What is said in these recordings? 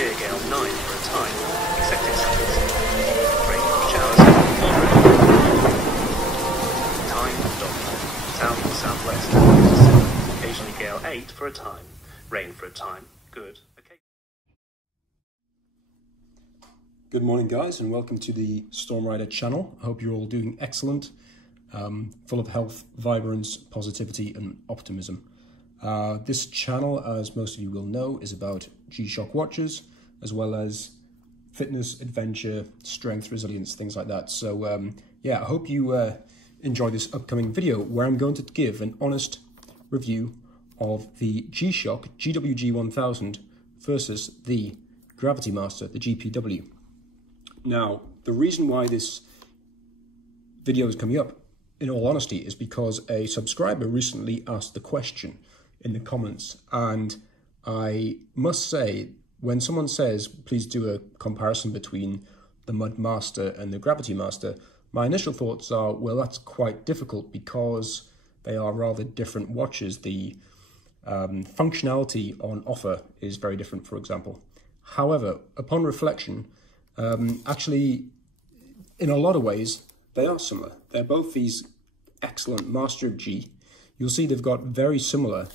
severe gale 9 for a time, except exceptions. Rain showers. Time south-southwest. Occasionally gale 8 for a time. Rain for a time. Good. Okay. Good morning, guys, and welcome to the StormRider channel. I hope you're all doing excellent, full of health, vibrance, positivity, and optimism. This channel, as most of you will know, is about G-Shock watches, as well as fitness, adventure, strength, resilience, things like that. So yeah, I hope you enjoy this upcoming video where I'm going to give an honest review of the G-Shock GWG-1000 versus the Gravitymaster, the GPW. Now, the reason why this video is coming up, in all honesty, is because a subscriber recently asked the question in the comments, and I must say, when someone says, please do a comparison between the Mudmaster and the Gravitymaster, my initial thoughts are, well, that's quite difficult because they are rather different watches. The functionality on offer is very different, for example. However, upon reflection, actually, in a lot of ways, they are similar. They're both these excellent Master of G. You'll see they've got very similar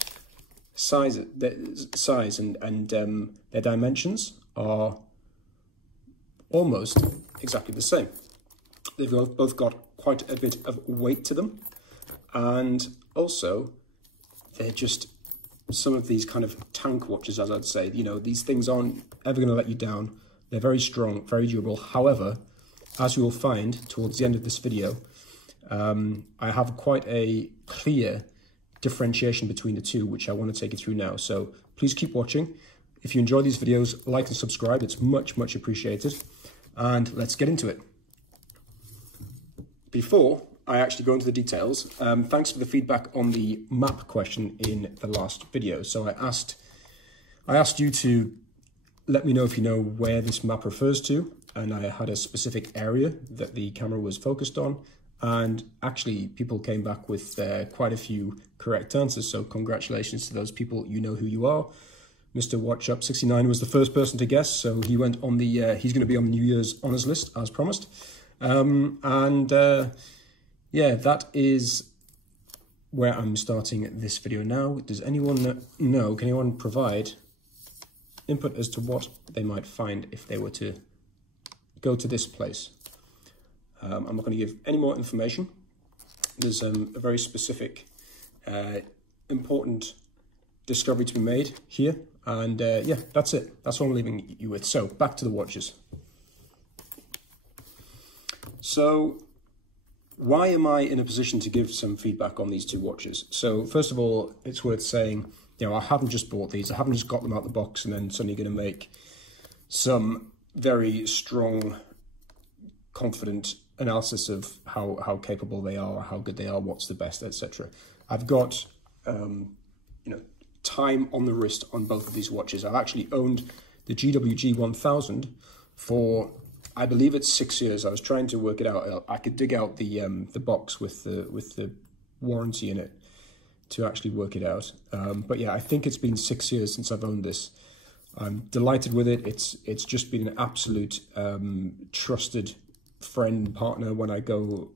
size and their dimensions are almost exactly the same. They've both got quite a bit of weight to them, and also they're just some of these kind of tank watches, as I'd say. You know, these things aren't ever going to let you down. They're very strong, very durable. However, as you will find towards the end of this video, I have quite a clear differentiation between the two, which I want to take you through now. So please keep watching. If you enjoy these videos, like and subscribe. It's much, much appreciated. And let's get into it. Before I actually go into the details, thanks for the feedback on the map question in the last video. So I asked you to let me know if you know where this map refers to, and I had a specific area that the camera was focused on, and actually people came back with quite a few correct answers, so congratulations to those people. You know who you are. Mr. WatchUp69 was the first person to guess, so he went on the, he's going to be on the New Year's honours list, as promised. Yeah, that is where I'm starting this video now. Does anyone know, can anyone provide input as to what they might find if they were to go to this place? I'm not going to give any more information. There's a very specific, important discovery to be made here, and yeah, that's it. That's what I'm leaving you with. So back to the watches. So why am I in a position to give some feedback on these two watches? So first of all, it's worth saying, you know, I haven't just bought these. I haven't just got them out the box and then suddenly going to make some very strong, confident analysis of how capable they are, how good they are, what's the best, etc. I've got, you know, time on the wrist on both of these watches. I've actually owned the GWG-1000 for, I believe it's 6 years. I was trying to work it out. I could dig out the box with the warranty in it to actually work it out. But yeah, I think it's been 6 years since I've owned this. I'm delighted with it. It's just been an absolute trusted friend, partner when I go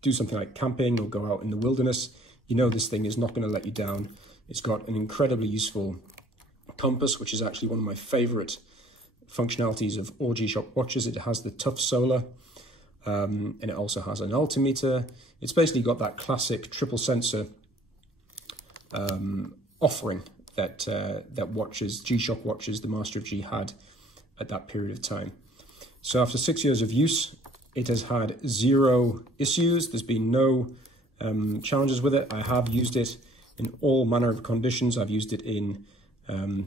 do something like camping or go out in the wilderness. You know this thing is not going to let you down. It's got an incredibly useful compass, which is actually one of my favorite functionalities of all G-Shock watches. It has the tough solar, and it also has an altimeter. It's basically got that classic triple sensor offering that watches, G-Shock watches, the Master of G had at that period of time. So after 6 years of use, it has had 0 issues. There's been no challenges with it. I have used it in all manner of conditions. I've used it in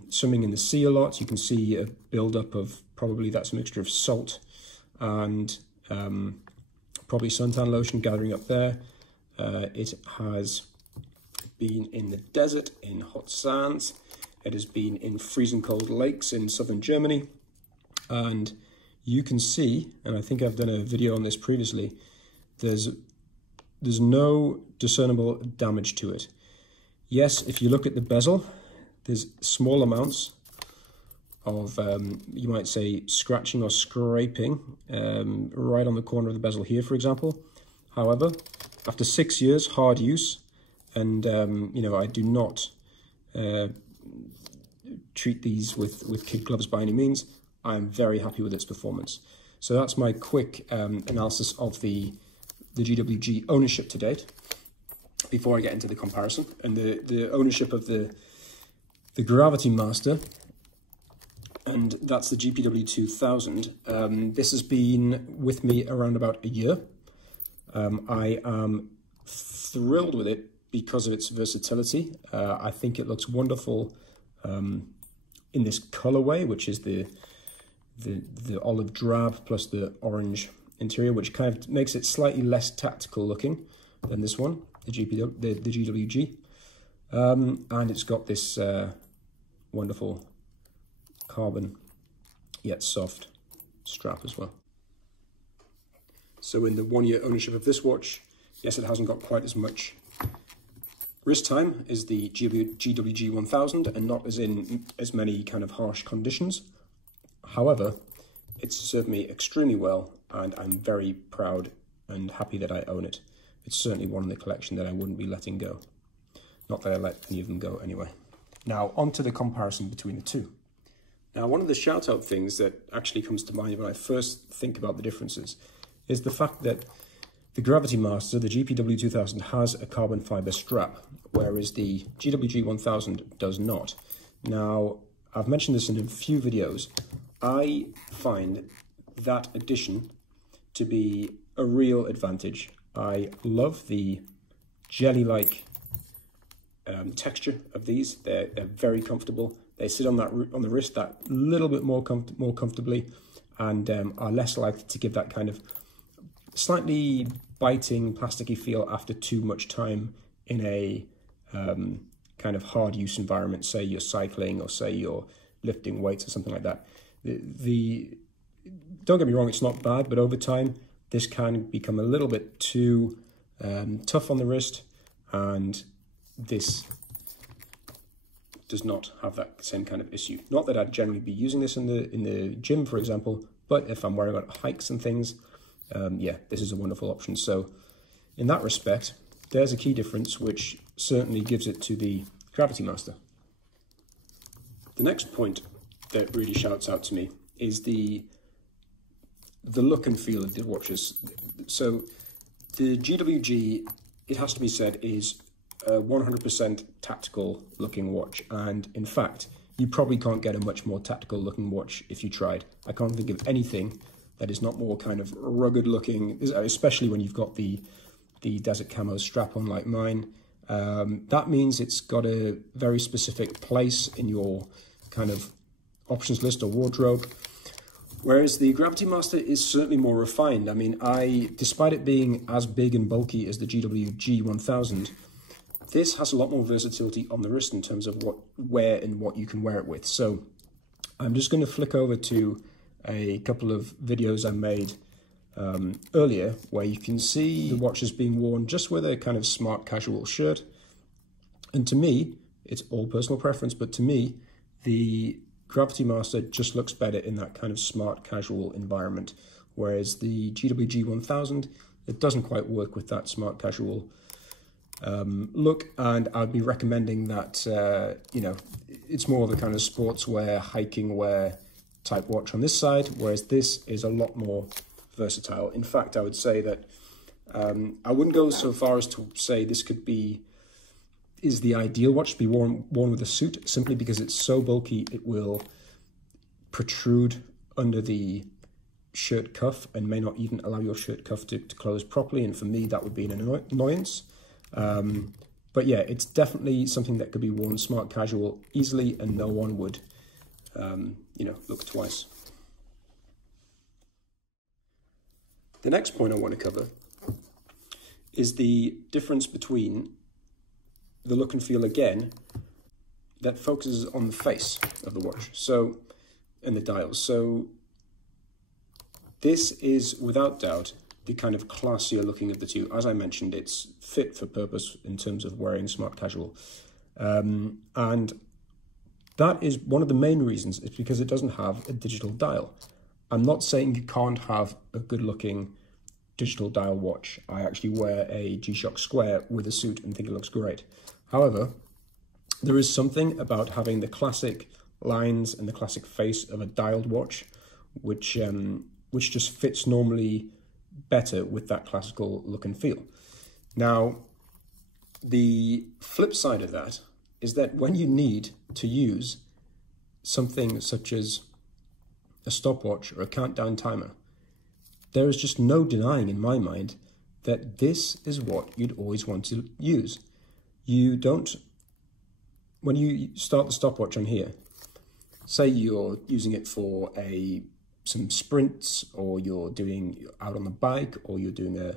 swimming in the sea a lot. You can see a buildup of, probably that's a mixture of salt and probably suntan lotion gathering up there. It has been in the desert, in hot sands. It has been in freezing cold lakes in southern Germany. And you can see, and I think I've done a video on this previously, there's no discernible damage to it. Yes, if you look at the bezel, there's small amounts of, you might say, scratching or scraping right on the corner of the bezel here, for example. However, after 6 years hard use, and you know, I do not treat these with kid gloves by any means, I'm very happy with its performance. So that's my quick analysis of the GWG ownership to date, before I get into the comparison. And the ownership of the Gravitymaster, and that's the GPW-2000. This has been with me around about a year. I am thrilled with it because of its versatility. I think it looks wonderful in this colorway, which is the olive drab plus the orange interior, which kind of makes it slightly less tactical looking than this one, the GWG. And it's got this wonderful carbon yet soft strap as well. So in the 1 year ownership of this watch, yes, it hasn't got quite as much wrist time as the GWG-1000, and not as many kind of harsh conditions. However, it's served me extremely well, and I'm very proud and happy that I own it. It's certainly one in the collection that I wouldn't be letting go. Not that I let any of them go anyway. Now, on to the comparison between the two. Now, one of the shout-out things that actually comes to mind when I first think about the differences is the fact that the Gravitymaster, the GPW-2000, has a carbon fiber strap, whereas the GWG-1000 does not. Now, I've mentioned this in a few videos. I find that addition to be a real advantage. I love the jelly-like texture of these. They're very comfortable. They sit on the wrist that little bit more comfortably, and are less likely to give that kind of slightly biting, plasticky feel after too much time in a kind of hard use environment. Say you're cycling, or say you're lifting weights or something like that. Don't get me wrong, it's not bad, but over time this can become a little bit too tough on the wrist, and this does not have that same kind of issue. Not that I'd generally be using this in the gym, for example, but if I'm wearing out hikes and things, yeah, this is a wonderful option. So in that respect, there's a key difference which certainly gives it to the Gravitymaster. The next point that really shouts out to me is the look and feel of the watches. So the GWG, it has to be said, is a 100% tactical looking watch, and in fact you probably can't get a much more tactical looking watch if you tried. I can't think of anything that is not more kind of rugged looking, especially when you've got the desert camo strap on like mine. That means it's got a very specific place in your kind of options list or wardrobe, whereas the Gravitymaster is certainly more refined. I mean, despite it being as big and bulky as the GWG-1000, this has a lot more versatility on the wrist in terms of where you can wear it with. So I'm just going to flick over to a couple of videos I made earlier, where you can see the watches being worn just with a kind of smart casual shirt. And to me, it's all personal preference, but to me, the Gravitymaster just looks better in that kind of smart casual environment, whereas the GWG-1000, it doesn't quite work with that smart casual look, and I'd be recommending that, you know, it's more of a kind of sportswear, hiking wear type watch on this side, whereas this is a lot more versatile. In fact, I would say that I wouldn't go so far as to say this is the ideal watch to be worn with a suit, simply because it's so bulky it will protrude under the shirt cuff and may not even allow your shirt cuff to close properly, and for me that would be an annoyance. But yeah, it's definitely something that could be worn smart casual easily, and no one would you know, look twice. The next point I want to cover is the difference between the look and feel, again, that focuses on the face of the watch, so, and the dials. So this is without doubt the kind of classier looking of the two. As I mentioned, it's fit for purpose in terms of wearing smart casual. And That is one of the main reasons. It's because it doesn't have a digital dial. I'm not saying you can't have a good-looking digital dial watch. I actually wear a G-Shock Square with a suit and think it looks great. However, there is something about having the classic lines and the classic face of a dialed watch, which just fits normally better with that classical look and feel. Now, the flip side of that is that when you need to use something such as a stopwatch or a countdown timer, there is just no denying in my mind that this is what you'd always want to use. You don't, when you start the stopwatch on here, say you're using it for some sprints, or you're doing out on the bike, or you're doing a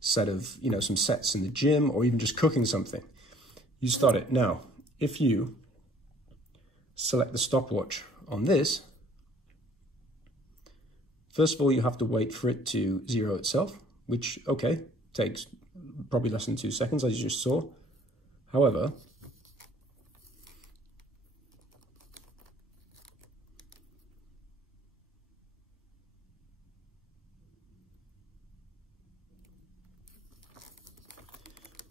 set of, some sets in the gym, or even just cooking something, you start it. Now, if you select the stopwatch on this, first of all, you have to wait for it to zero itself, which, okay, takes probably less than 2 seconds, as you just saw. However,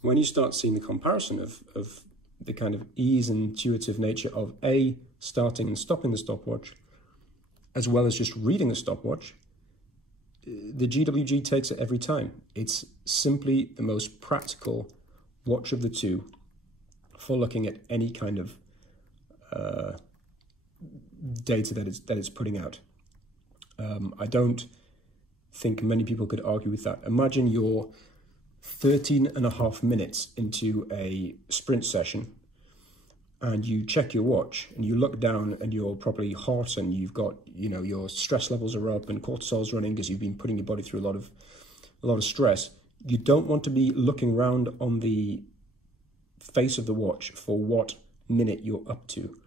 when you start seeing the comparison of the kind of ease and intuitive nature of starting and stopping the stopwatch, as well as just reading the stopwatch, the GWG takes it every time. It's simply the most practical watch of the two for looking at any kind of data that it's putting out. I don't think many people could argue with that. Imagine you're 13.5 minutes into a sprint session and you check your watch and you look down and you're probably hot and you've got, your stress levels are up and cortisol's running because you've been putting your body through a lot of stress. You don't want to be looking around on the face of the watch for what minute you're up to,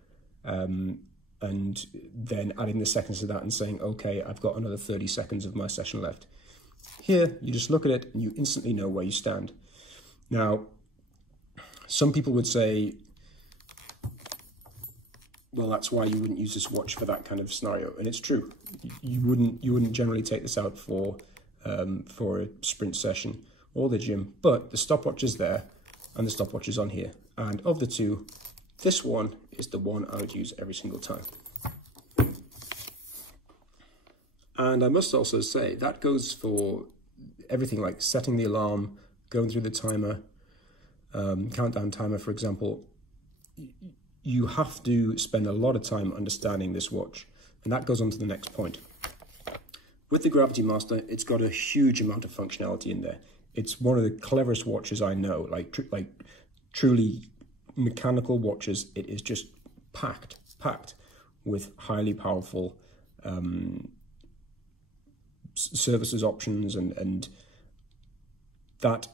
and then adding the seconds to that and saying, okay, I've got another 30 seconds of my session left. Here, you just look at it and you instantly know where you stand. Now, some people would say, well, that's why you wouldn't use this watch for that kind of scenario, and it's true. You wouldn't generally take this out for a sprint session or the gym, but the stopwatch is there and the stopwatch is on here. And of the two, this one is the one I would use every single time. And I must also say, that goes for everything like setting the alarm, going through the timer, countdown timer, for example. You have to spend a lot of time understanding this watch. And that goes on to the next point. With the Gravitymaster, it's got a huge amount of functionality in there. It's one of the cleverest watches I know, like truly mechanical watches. It is just packed with highly powerful services options, and that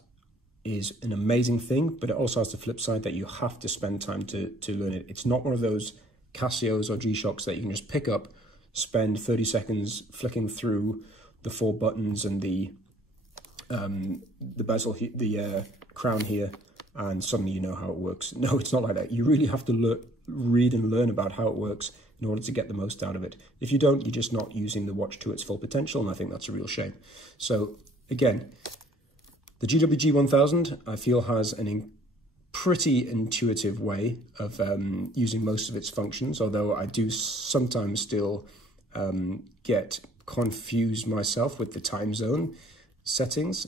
is an amazing thing, but it also has the flip side that you have to spend time to learn it. It's not one of those Casios or G-Shocks that you can just pick up, spend 30 seconds flicking through the 4 buttons and the bezel, the crown here, and suddenly you know how it works. No, it's not like that. You really have to read and learn about how it works in order to get the most out of it. If you don't, you're just not using the watch to its full potential, and I think that's a real shame. So again, the GWG-1000, I feel, has pretty intuitive way of using most of its functions, although I do sometimes still get confused myself with the time zone settings,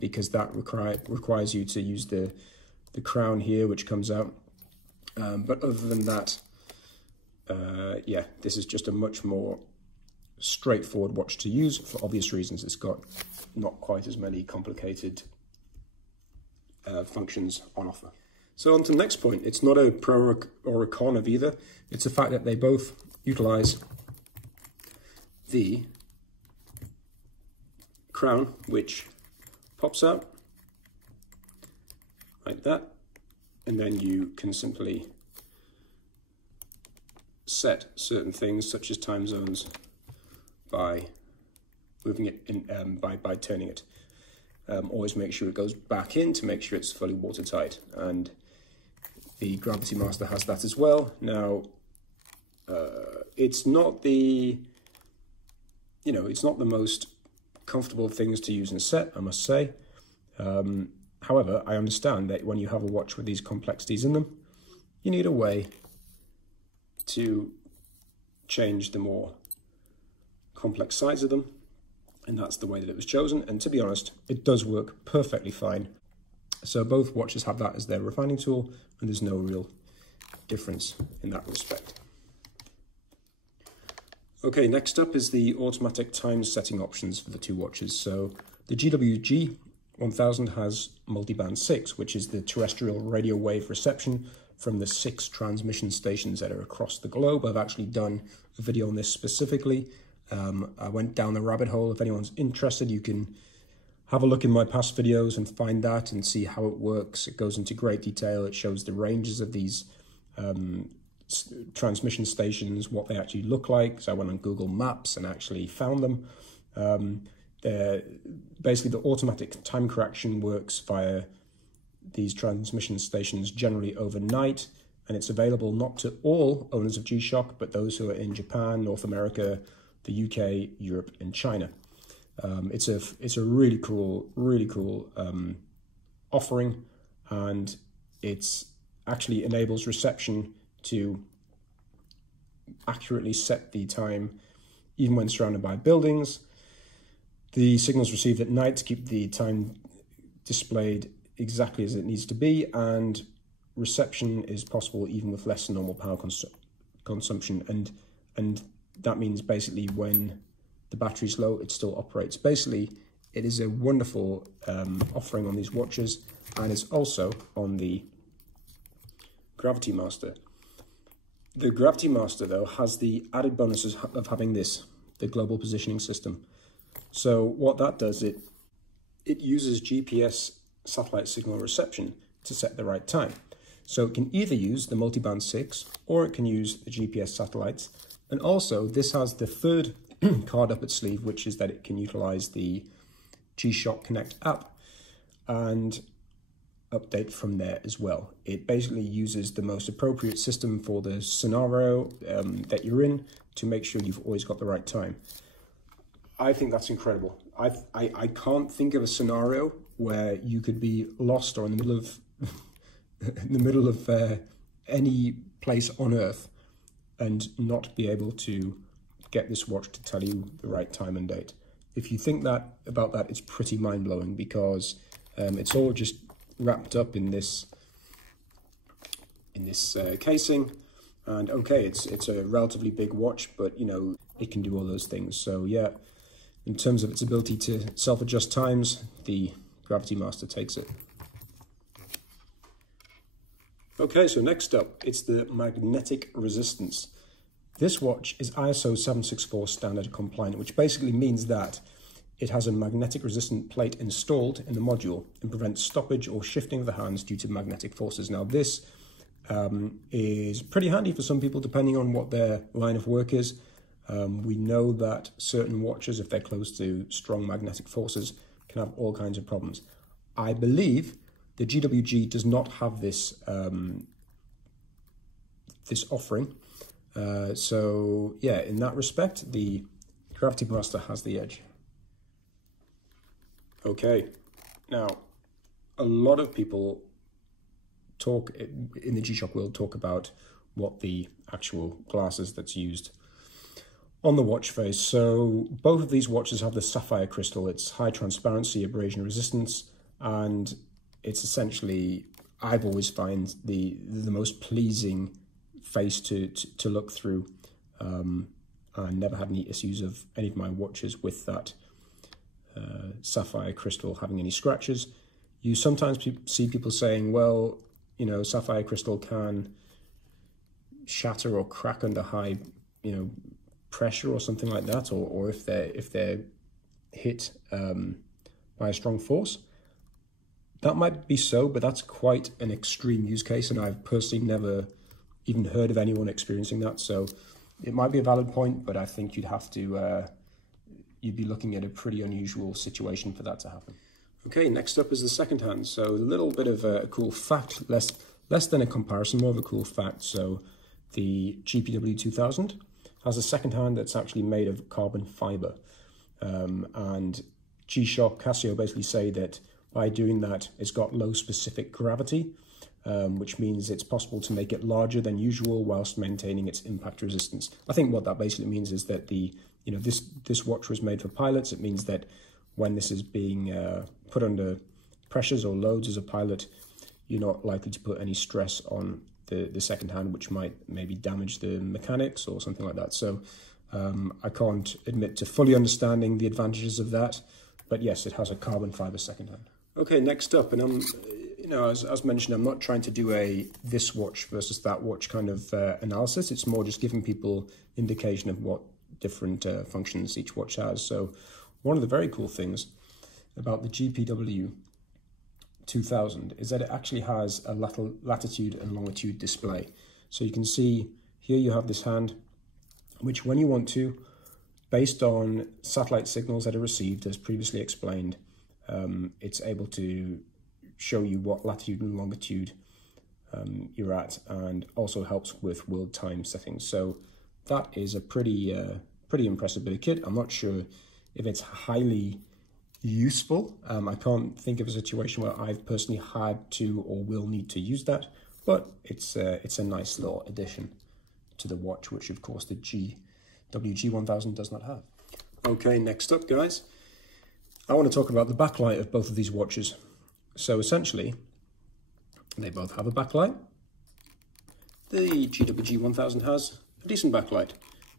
because that requires you to use the crown here, which comes out. But other than that, yeah, this is just a much more straightforward watch to use for obvious reasons. It's got not quite as many complicated functions on offer. So on to the next point. It's not a pro or a con of either. It's the fact that they both utilize the crown, which pops out like that, and then you can simply set certain things such as time zones by moving it in, by turning it. Always make sure it goes back in to make sure it's fully watertight, and the Gravitymaster has that as well. Now, It's not the, it's not the most comfortable things to use in a set, I must say. However, I understand that when you have a watch with these complexities in them, you need a way to change the more complex sides of them, and that's the way that it was chosen. And to be honest, it does work perfectly fine. So both watches have that as their refining tool, and there's no real difference in that respect. Okay, next up is the automatic time setting options for the two watches. So the GWG-1000 has multiband 6, which is the terrestrial radio wave reception from the 6 transmission stations that are across the globe. I've actually done a video on this specifically. I went down the rabbit hole. If anyone's interested, you can have a look in my past videos and find that and see how it works. It goes into great detail. It shows the ranges of these transmission stations, what they actually look like. So I went on Google Maps and actually found them. Basically, the automatic time correction works via these transmission stations generally overnight, and it's available not to all owners of G-Shock, but those who are in Japan, North America, the UK, Europe, and China. It's a really cool offering, and it's actually enables reception to accurately set the time even when surrounded by buildings. The signals received at night to keep the time displayed exactly as it needs to be, and reception is possible even with less than normal power consumption, and that means basically when the battery's low, it still operates. Basically, it is a wonderful offering on these watches, and it's also on the Gravitymaster. The Gravitymaster, though, has the added bonuses of having the global positioning system. So what that does, it uses GPS satellite signal reception to set the right time. So it can either use the multiband 6 or it can use the GPS satellites. And also this has the third card up its sleeve, which is that it can utilize the G-Shock Connect app and update from there as well. It basically uses the most appropriate system for the scenario that you're in to make sure you've always got the right time. I think that's incredible. I can't think of a scenario where you could be lost or in the middle of any place on Earth and not be able to get this watch to tell you the right time and date. If you think about that, it's pretty mind-blowing, because it's all just wrapped up in this casing. And okay, it's a relatively big watch, but it can do all those things. So yeah, in terms of its ability to self-adjust times, the Gravitymaster takes it. Okay, so next up, it's the magnetic resistance. This watch is ISO 764 standard compliant, which basically means that it has a magnetic resistant plate installed in the module and prevents stoppage or shifting of the hands due to magnetic forces. Now this is pretty handy for some people depending on what their line of work is. We know that certain watches, if they're close to strong magnetic forces, can have all kinds of problems. I believe the GWG does not have this this offering. So yeah, in that respect, the Gravitymaster has the edge. Okay, now a lot of people talk in the G-Shock world talk about what the actual glass is that's used on the watch face. So both of these watches have the Sapphire Crystal. It's high transparency, abrasion resistance, and it's essentially, I've always found the most pleasing face to look through. I never had any issues of any of my watches with that Sapphire Crystal having any scratches. You sometimes see people saying, well, Sapphire Crystal can shatter or crack under high, pressure or something like that, or if they're hit by a strong force. That might be so, but that's quite an extreme use case, and I've personally never even heard of anyone experiencing that. So it might be a valid point, but I think you'd have to you'd be looking at a pretty unusual situation for that to happen. Okay, next up is the second hand. So a little bit of a cool fact, less than a comparison, more of a cool fact. So the GPW-2000 has a second hand that's actually made of carbon fiber. And G-Shock CASIO basically say that by doing that, it's got low specific gravity, which means it's possible to make it larger than usual whilst maintaining its impact resistance. I think what that basically means is that this watch was made for pilots. It means that when this is being put under pressures or loads as a pilot, you're not likely to put any stress on the second hand, which might maybe damage the mechanics or something like that. So I can't admit to fully understanding the advantages of that, but yes, it has a carbon fiber second hand. Okay, next up, and as mentioned, I'm not trying to do a this watch versus that watch kind of analysis. It's more just giving people indication of what different functions each watch has. So one of the very cool things about the GPW-2000 is that it actually has a latitude and longitude display. So you can see here you have this hand, which when you want to, based on satellite signals that are received, as previously explained, it's able to show you what latitude and longitude you're at, and also helps with world time settings. So that is a pretty impressive bit of kit. I'm not sure if it's highly useful. I can't think of a situation where I've personally had to or will need to use that, but it's a nice little addition to the watch, which of course the GWG-1000 does not have. Okay, next up, guys, I want to talk about the backlight of both of these watches. So essentially, they both have a backlight. The GWG-1000 has a decent backlight.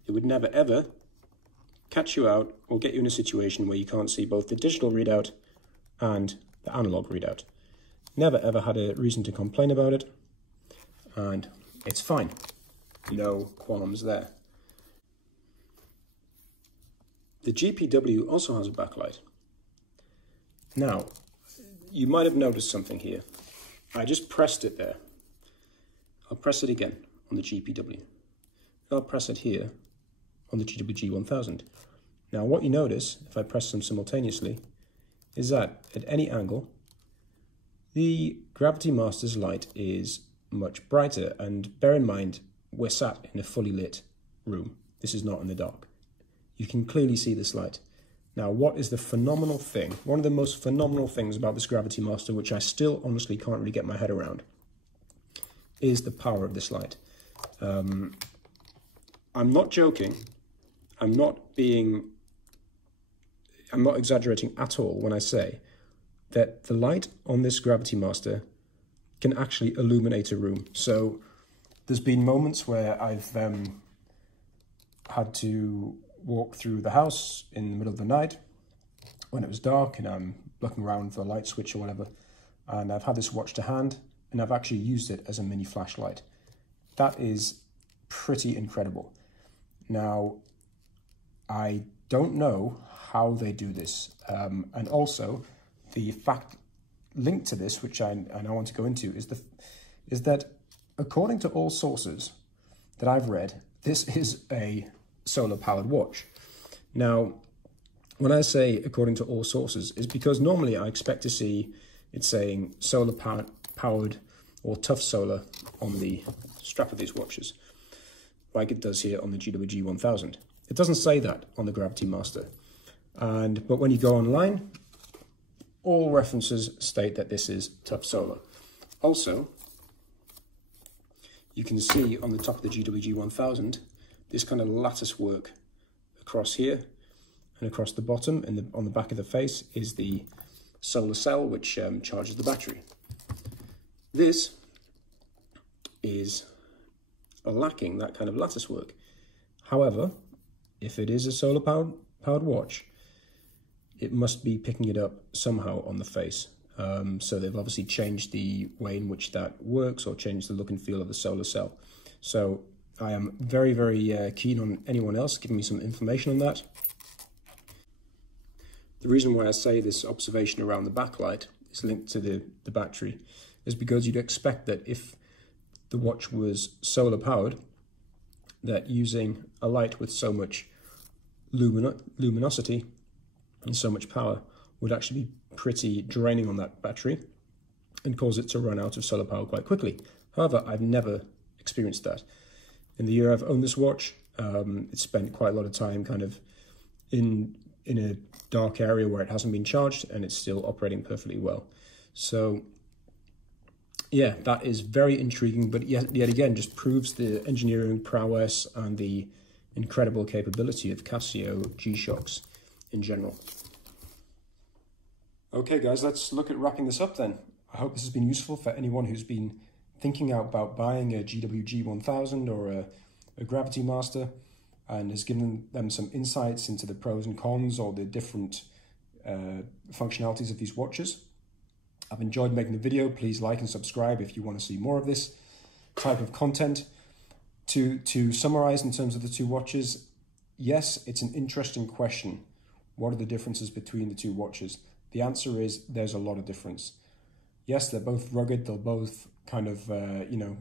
It would never ever catch you out or get you in a situation where you can't see both the digital readout and the analog readout. Never ever had a reason to complain about it, and it's fine. No qualms there. The GPW also has a backlight. Now, you might have noticed something here. I just pressed it there. I'll press it again on the GPW. I'll press it here on the GWG-1000. Now, what you notice, if I press them simultaneously, is that at any angle, the Gravitymaster's light is much brighter. And bear in mind, we're sat in a fully lit room. This is not in the dark. You can clearly see this light. Now, what is the phenomenal thing? One of the most phenomenal things about this Gravitymaster, which I still honestly can't really get my head around, is the power of this light. I'm not joking. I'm not exaggerating at all when I say that the light on this Gravitymaster can actually illuminate a room. So there's been moments where I've had to walk through the house in the middle of the night when it was dark and I'm looking around for a light switch or whatever, and I've had this watch to hand and I've actually used it as a mini flashlight. That is pretty incredible. Now, I don't know how they do this, and also the fact linked to this, which I want to go into, is that according to all sources that I've read, this is a solar-powered watch. Now, when I say according to all sources, is because normally I expect to see it saying solar-powered or tough solar on the strap of these watches, like it does here on the GWG-1000. It doesn't say that on the Gravitymaster, but when you go online, all references state that this is tough solar. Also, you can see on the top of the GWG-1000 this kind of lattice work across here and across the bottom, and on the back of the face is the solar cell which charges the battery. This is lacking that kind of lattice work. However, if it is a solar powered watch, it must be picking it up somehow on the face. So they've obviously changed the way in which that works, or changed the look and feel of the solar cell. So I am very, very keen on anyone else giving me some information on that. The reason why I say this observation around the backlight is linked to the battery is because you'd expect that if the watch was solar powered, that using a light with so much luminosity and so much power would actually be pretty draining on that battery and cause it to run out of solar power quite quickly. However, I've never experienced that. in the year I've owned this watch. It's spent quite a lot of time kind of in a dark area where it hasn't been charged, and it's still operating perfectly well. So yeah, that is very intriguing, but yet again just proves the engineering prowess and the incredible capability of CASIO G-Shocks in general. Okay guys, let's look at wrapping this up then. I hope this has been useful for anyone who's been thinking about buying a GWG-1000 or a Gravitymaster, and has given them some insights into the pros and cons or the different functionalities of these watches. I've enjoyed making the video. Please like and subscribe if you want to see more of this type of content. To summarize in terms of the two watches, yes, it's an interesting question. What are the differences between the two watches? The answer is there's a lot of difference. Yes, they're both rugged. They'll both kind of, you know,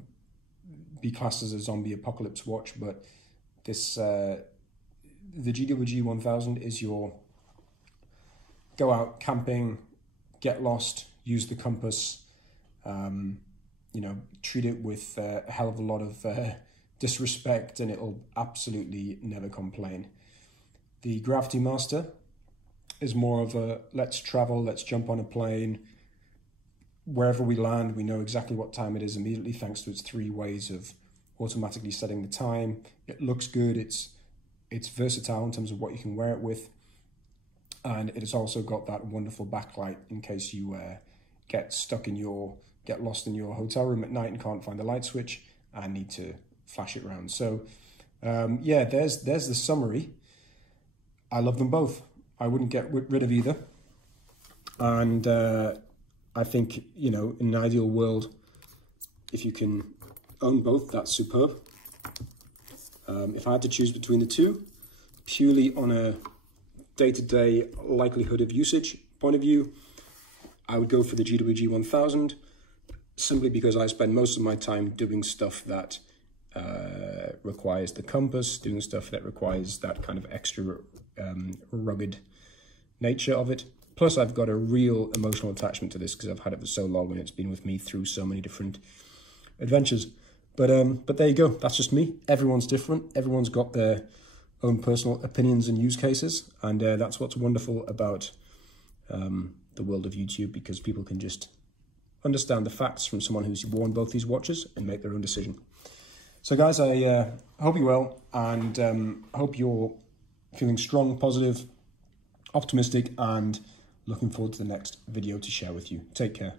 be classed as a zombie apocalypse watch, but this, the GWG-1000 is your go out camping, get lost, use the compass, you know, treat it with a hell of a lot of disrespect, and it'll absolutely never complain. The Gravitymaster is more of a let's travel, let's jump on a plane. Wherever we land, we know exactly what time it is immediately thanks to its 3 ways of automatically setting the time. It looks good, it's versatile in terms of what you can wear it with, and it has also got that wonderful backlight in case you get lost in your hotel room at night and can't find the light switch and need to flash it around. So yeah, there's the summary. I love them both. I wouldn't get rid of either, and I think, you know, in an ideal world, if you can own both, that's superb. If I had to choose between the two, purely on a day-to-day likelihood of usage point of view, I would go for the GWG-1000, simply because I spend most of my time doing stuff that requires the compass, doing stuff that requires that kind of extra rugged nature of it. Plus, I've got a real emotional attachment to this because I've had it for so long and it's been with me through so many different adventures. But there you go. That's just me. Everyone's different. Everyone's got their own personal opinions and use cases, and that's what's wonderful about the world of YouTube, because people can just understand the facts from someone who's worn both these watches and make their own decision. So guys, I hope you're well, and I hope you're feeling strong, positive, optimistic, and looking forward to the next video to share with you. Take care.